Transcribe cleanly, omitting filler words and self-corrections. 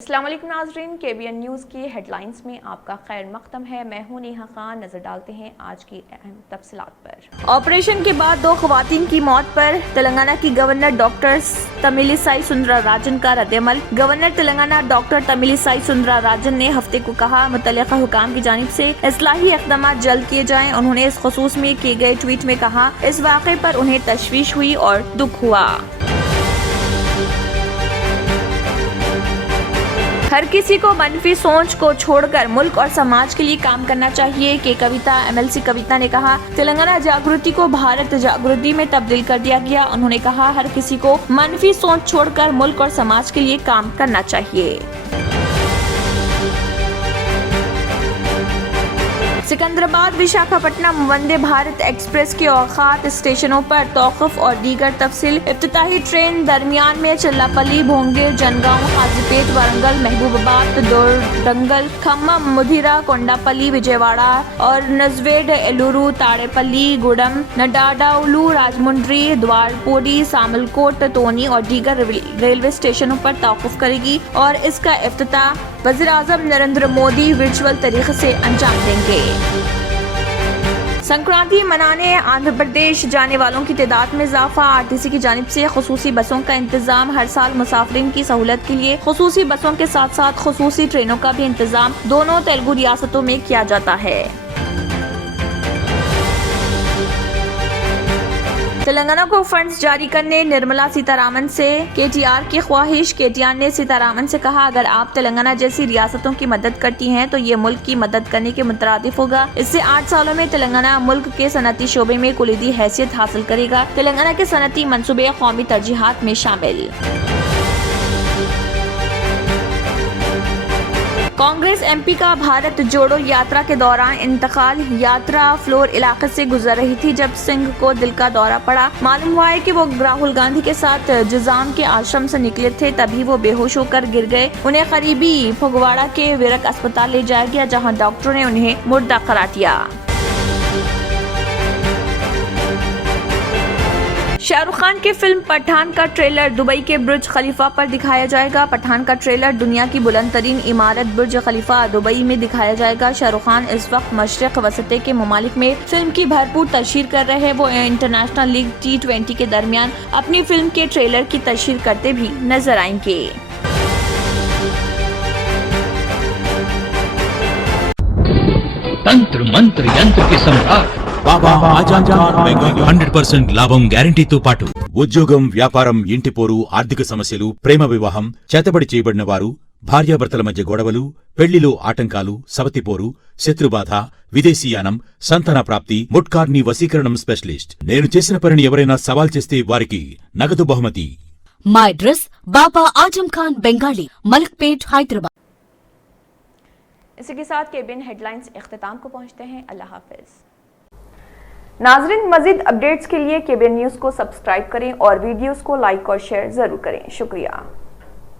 अस्सलाम वालेकुम नाज़रीन, KBN न्यूज़ की हेडलाइंस में आपका खैर मक़दम है। मैं हूं नेहा खान। नजर डालते हैं आज की अहम तफसीलात पर। ऑपरेशन के बाद 2 ख़वातीन की मौत पर तेलंगाना की गवर्नर डॉक्टर तमिलिसाई सुंदरराजन का रद्द-ए-अमल। गवर्नर तेलंगाना डॉक्टर तमिलिसाई सुंदरराजन ने हफ्ते को कहा, मुतल्लिका हुकाम की जानिब से इस्लाही इक़दामात जल्द किए जाएं। उन्होंने इस खुसूस में किए गए ट्वीट में कहा, इस वाक़े पर उन्हें तशवीश हुई और दुख हुआ। हर किसी को मनफी सोच को छोड़कर मुल्क और समाज के लिए काम करना चाहिए के कविता MLC कविता ने कहा, तेलंगाना जागृति को भारत जागृति में तब्दील कर दिया गया। उन्होंने कहा, हर किसी को मनफी सोच छोड़कर मुल्क और समाज के लिए काम करना चाहिए। सिकंदराबाद विशाखापट्टनम वंदे भारत एक्सप्रेस के औकात स्टेशनों पर तौक़ुफ़ और दीगर तफसील। इफ्तिताही ट्रेन दरमियान में चिल्लापल्ली, भोंगे, जनगांव, हाजीपेट, वारंगल, महबूबाबाद, दोरंगल, खम्मम, मुधिरा, कोंडापल्ली, विजयवाड़ा और नजवेड, एलुरु, ताड़ेपल्ली, गुडम, नडाडाउलू, राजमुंड्री, द्वारपोडी, सामलकोट, तोनी और दीगर रेलवे स्टेशनों पर तौक़ुफ़ करेगी और इसका इफ्तिताह वज़ीर-ए-आज़म नरेंद्र मोदी वर्चुअल तरीके से अंजाम देंगे। संक्रांति मनाने आंध्र प्रदेश जाने वालों की तादाद में इजाफा। RTC की जानिब से खुसूसी बसों का इंतजाम। हर साल मुसाफिरीन की सहूलत के लिए खुसूसी बसों के साथ साथ खुसूसी ट्रेनों का भी इंतजाम दोनों तेलुगु रियासतों में किया जाता है। तेलंगाना को फंड्स जारी करने निर्मला सीतारामन से KTR की ख्वाहिश। KTR ने सीतारामन से कहा, अगर आप तेलंगाना जैसी रियासतों की मदद करती हैं तो ये मुल्क की मदद करने के मुतरादिफ होगा। इससे 8 सालों में तेलंगाना मुल्क के सनती शोबे में कुलीदी हैसियत हासिल करेगा। तेलंगाना के सनती मंसूबे कौमी तरजीहात में शामिल। कांग्रेस MP का भारत जोड़ो यात्रा के दौरान इंतकाल। यात्रा फ्लोर इलाके से गुजर रही थी जब सिंह को दिल का दौरा पड़ा। मालूम हुआ है कि वो राहुल गांधी के साथ जिजाम के आश्रम से निकले थे, तभी वो बेहोश होकर गिर गए। उन्हें करीबी फगवाड़ा के विरक अस्पताल ले जाया गया, जहां डॉक्टरों ने उन्हें मुर्दा करार दिया। शाहरुख खान की फिल्म पठान का ट्रेलर दुबई के बुर्ज खलीफा पर दिखाया जाएगा। पठान का ट्रेलर दुनिया की बुलंद तरीन इमारत बुर्ज खलीफा दुबई में दिखाया जाएगा। शाहरुख खान इस वक्त मशरिक वसते के ममालिक में फिल्म की भरपूर तशहीर कर रहे हैं। वो इंटरनेशनल लीग T20 के दरमियान अपनी फिल्म के ट्रेलर की तशहीर करते भी नजर आएंगे। तंत्र मंत्र यंत्र के सम्राट బాబా ఆజాం ఖాన్ బెంగాలీ 100% లాభం గ్యారంటీతో పాటు ఉద్యోగం, వ్యాపారం, ఇంటి పోరు, ఆర్థిక సమస్యలు, ప్రేమ వివాహం, చేతబడి చేయబడిన వారు, భార్యాభర్తల మధ్య గొడవలు, పెళ్లిలో ఆటంకాలు, సవతిపోరు, శత్రుబాధ, విదేశీయానం, సంతాన ప్రాప్తి, ముట్కార్ని వశీకరణం స్పెషలిస్ట్. నేను చేసిన పనిని ఎవరైనా సవాల్ చేస్తే వారికి నగదు బహుమతి. మా అడ్రస్ బాబా ఆజం ఖాన్ బెంగాలీ, మలక్పేట్, हैदराबाद। इसी के साथ KBN हेडलाइंस इख्तिताम को पहुंचते हैं। अल्लाह हाफिज। नाजरीन, मजीद अपडेट्स के लिए KBN न्यूज़ को सब्सक्राइब करें और वीडियोस को लाइक और शेयर जरूर करें। शुक्रिया।